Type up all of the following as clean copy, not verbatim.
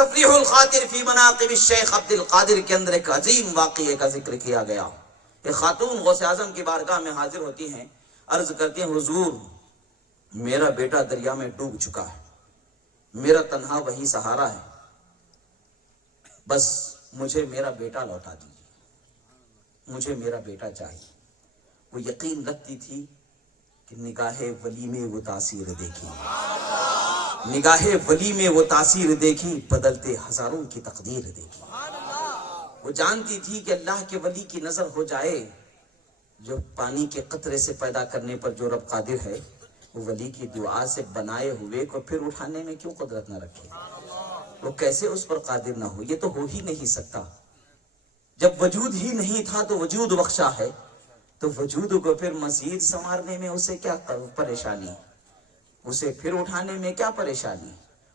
تفریح الخاطر فی مناقب الشیخ عبد القادر کے اندر ایک عظیم واقعے کا ذکر کیا گیا. ایک خاتون غوث اعظم کی بارگاہ میں حاضر ہوتی ہیں، عرض کرتی ہیں حضور میرا بیٹا دریا میں ڈوب چکا ہے، میرا تنہا وہی سہارا ہے، بس مجھے میرا بیٹا لوٹا دیجیے، مجھے میرا بیٹا چاہیے. وہ یقین رکھتی تھی کہ نگاہ ولی میں وہ تاثیر دیکھی، نگاہ ولی میں وہ تاثیر دیکھی، بدلتے ہزاروں کی تقدیر دیکھی. وہ جانتی تھی کہ اللہ کے ولی کی نظر ہو جائے، جو پانی کے قطرے سے پیدا کرنے پر جو رب قادر ہے، وہ ولی کی دعا سے بنائے ہوئے کو پھر اٹھانے میں کیوں قدرت نہ رکھے؟ وہ کیسے اس پر قادر نہ ہو؟ یہ تو ہو ہی نہیں سکتا. جب وجود ہی نہیں تھا تو وجود بخشا ہے، تو وجود کو پھر مزید سنوارنے میں اسے کیا پریشانی، اسے پھر اٹھانے میں کیا پریشانی؟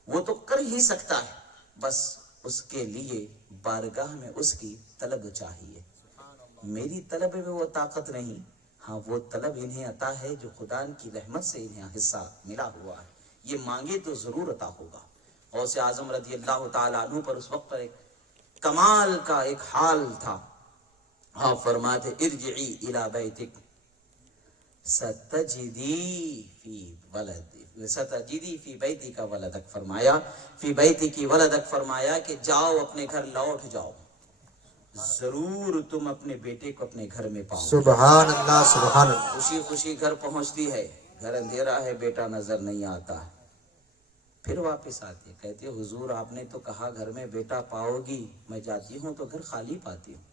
وہ تو کر ہی سکتا ہے، بس اس کے لیے بارگاہ میں اس کی طلب چاہیے. میری طلب میں وہ طاقت نہیں، ہاں وہ طلب انہیں عطا ہے جو خدا کی رحمت سے انہیں حصہ ملا ہوا ہے. یہ مانگے تو ضرور عطا ہوگا. غوث اعظم رضی اللہ تعالیٰ عنہ پر اس وقت پر ایک کمال کا ایک حال تھا. آپ فرماتے ارجعی الی بیتک ستجدی فی بیتک ولدک، فرمایا فی بیتک ولدک، فرمایا کہ جاؤ اپنے گھر لوٹ جاؤ، ضرور تم اپنے بیٹے کو اپنے گھر میں پاؤ. سبحان اللہ سبحان اللہ. خوشی خوشی گھر پہنچتی ہے، گھر اندھیرا ہے، بیٹا نظر نہیں آتا. پھر واپس آتی ہے، کہتے حضور آپ نے تو کہا گھر میں بیٹا پاؤ گی، میں جاتی ہوں تو گھر خالی پاتی ہوں.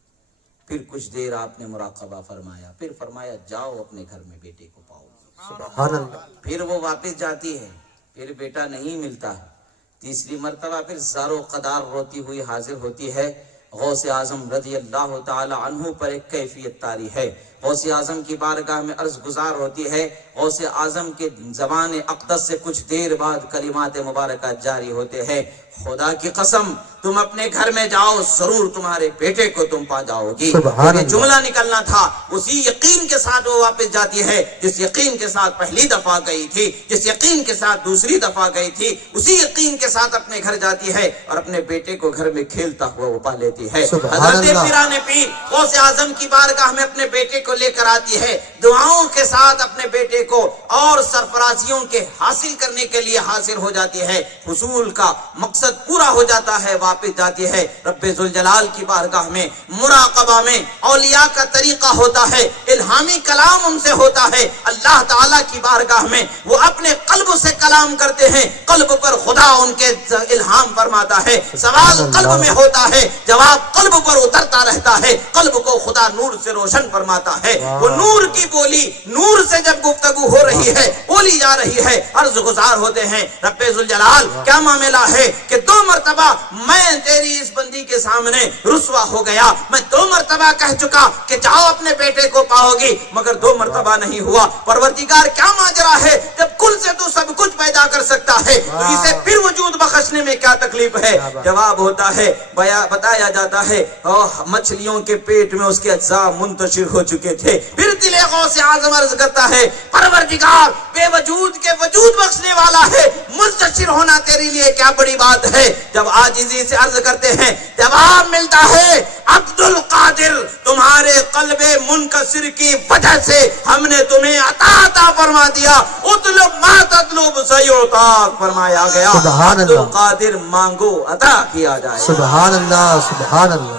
پھر کچھ دیر آپ نے مراقبہ فرمایا، پھر فرمایا جاؤ اپنے گھر میں بیٹے کو پاؤ گی. سبحان اللہ. پھر وہ واپس جاتی ہے، پھر بیٹا نہیں ملتا ہے. تیسری مرتبہ پھر زار و قدار روتی ہوئی حاضر ہوتی ہے. غوث اعظم رضی اللہ تعالی عنہ پر ایک کیفیت طاری ہے. غوث اعظم کی بارگاہ میں عرض گزار ہوتی ہے. غوث اعظم کے زبان اقدس سے کچھ دیر بعد کلمات مبارکہ جاری ہوتے ہیں، خدا کی قسم تم اپنے گھر میں جاؤ، ضرور تمہارے بیٹے کو تم پا جاؤ گی. سبحان یہ اللہ. جملہ نکلنا تھا، اسی یقین کے ساتھ وہ واپس جاتی ہے جس یقین کے ساتھ پہلی دفعہ گئی تھی، جس یقین کے ساتھ دوسری دفعہ گئی تھی، اسی یقین کے ساتھ اپنے گھر جاتی ہے اور اپنے بیٹے کو گھر میں کھیلتا ہوا وہ پا لیتی ہے. حضرت پیران پیر غوث اعظم کی بارگاہ میں اپنے بیٹے کو لے کر آتی ہے، دعاؤں کے ساتھ اپنے بیٹے کو اور سرفرازیوں کے حاصل کرنے کے لیے حاضر ہو جاتی ہے. حصول کا مقصد پورا ہو جاتا ہے، واپس جاتی ہے. رب ذوالجلال کی بارگاہ میں مراقبہ میں اولیاء کا طریقہ ہوتا ہے، الہامی کلام ان سے ہوتا ہے. اللہ تعالیٰ کی بارگاہ میں وہ اپنے قلب سے کلام کرتے ہیں، قلب پر خدا ان کے الہام فرماتا ہے. سوال قلب میں ہوتا ہے، جواب قلب پر اترتا رہتا ہے. قلب کو خدا نور سے روشن فرماتا ہے. وہ نور کی بولی، نور سے جب گفتگو ہو رہی ہے، بولی جا رہی ہے، عرض گزار ہوتے ہیں رب ذوالجلال کیا معاملہ ہے کہ 2 مرتبہ میں تیری اس بندی کے سامنے رسوا ہو گیا، میں 2 مرتبہ کہہ چکا کہ جاؤ اپنے بیٹے کو پاؤ گی، مگر 2 مرتبہ نہیں ہوا. پروردگار کیا ماجرا ہے؟ جب کل سے تو سب کچھ پیدا کر سکتا ہے تو اسے پھر وجود بخشنے میں کیا تکلیف ہے؟ جواب ہوتا ہے، بتایا جاتا ہے مچھلیوں کے پیٹ میں اس کے اجزاء منتشر ہو چکے تھے. پھر دل غوث اعظم عرض کرتا ہے پروردگار بے وجود کے وجود بخشنے والا ہے، منتشر ہونا تیرے لیے کیا بڑی بات ہے؟ جب عاجزی سے عرض کرتے ہیں جواب ملتا ہے عبد القادر تمہارے قلب منکسر کی وجہ سے ہم نے تمہیں عطا فرما دیا، اطلب ما تطلب سیعطاک فرمایا گیا. عبد القادر مانگو عطا کیا جائے. سبحان اللہ سبحان اللہ.